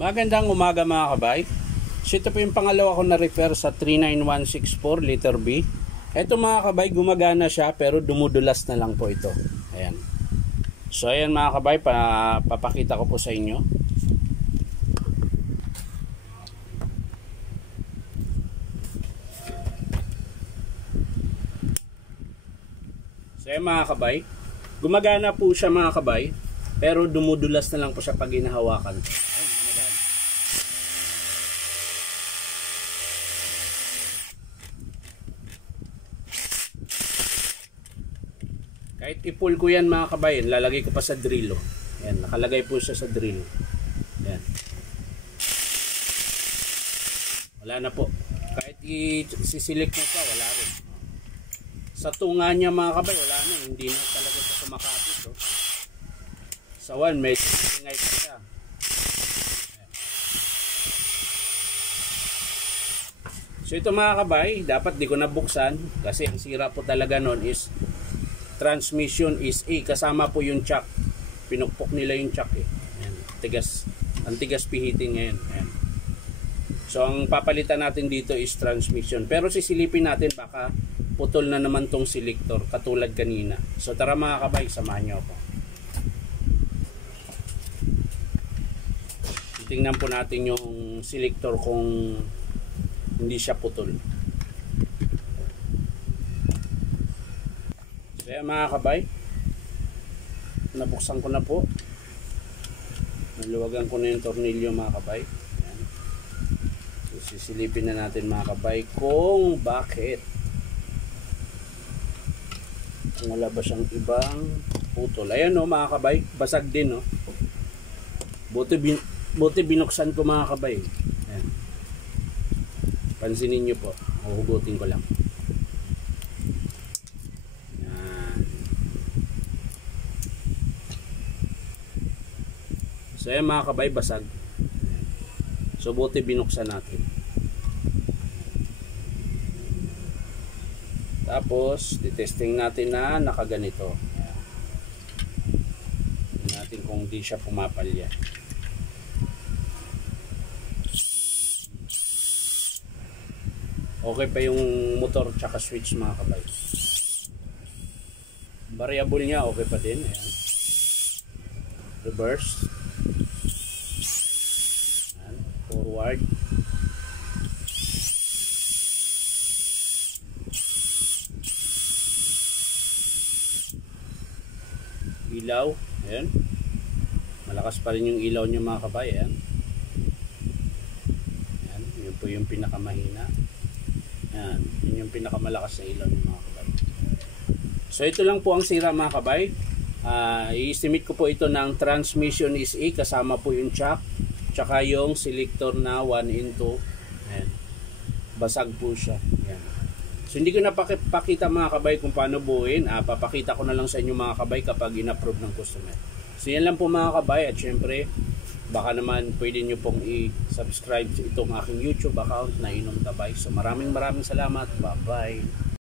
Magandang umaga mga kabay. So ito po yung pangalawa ko na repair sa 39164 letter B. Ito mga kabay, gumagana siya pero dumudulas na lang po ito. Ayan. So ayan mga kabay, papakita ko po sa inyo. So ayan mga kabay, gumagana po siya mga kabay pero dumudulas na lang po siya pag hinahawakan. Kahit i-pull ko yan mga kabayan, lalagay ko pa sa drill. Yan, nakalagay po siya sa drill. Yan. Wala na po. Kahit i-select mo pa, wala rin. Sa tunga niya mga kabay, wala na. Hindi na talaga siya kumakapit. Sa one, may ingay pa siya. Yan. So ito mga kabay, dapat di ko nabuksan kasi ang sira po talaga nun is transmission is kasama po yung chuck. Pinukpok nila yung chuck eh. Ayan, ang tigas pihitin ngayon. Ayan. So ang papalitan natin dito is transmission. Pero sisilipin natin baka putol na naman tong selector katulad kanina. So tara mga kabay, samahan nyo ako. Titingnan po natin yung selector kung hindi siya putol. Kaya mga kabay, nabuksan ko na po. Naluwagan ko na yung tornilyo mga kabay. Ayan. So, sisilipin na natin mga kabay kung bakit. Kung wala ba siyang ibang putol. Ayan o mga kabay, basag din o. Buti binuksan ko mga kabay. Ayan. Pansinin nyo po, huhugutin ko lang. So ayan mga kabay, basag. So buti binuksan natin. Tapos titesting natin na nakaganito. Tingnan natin kung di siya pumapalya. Okay pa yung motor tsaka switch mga kabay. Variable niya okay pa din. Ayan. Reverse. Forward. Ilaw. Ayan. Malakas pa rin yung ilaw niya mga kabay. Ayan. Ayan. Yun po yung pinakamahina. Ayan. Yun yung pinakamalakas na ilaw niya mga kabay. So ito lang po ang sira mga kabay. I-estimate ko po ito ng transmission is kasama po yung chuck. Tsaka yung selector na 1-in-2. Ayan. Basag po siya. Ayan. So hindi ko napakita mga kabay kung paano buuin. Papakita ko na lang sa inyo mga kabay kapag in-approve ng customer. So yan lang po mga kabay. At syempre baka naman pwede nyo pong i-subscribe itong aking YouTube account na Inom Tabay. So maraming salamat. Bye bye.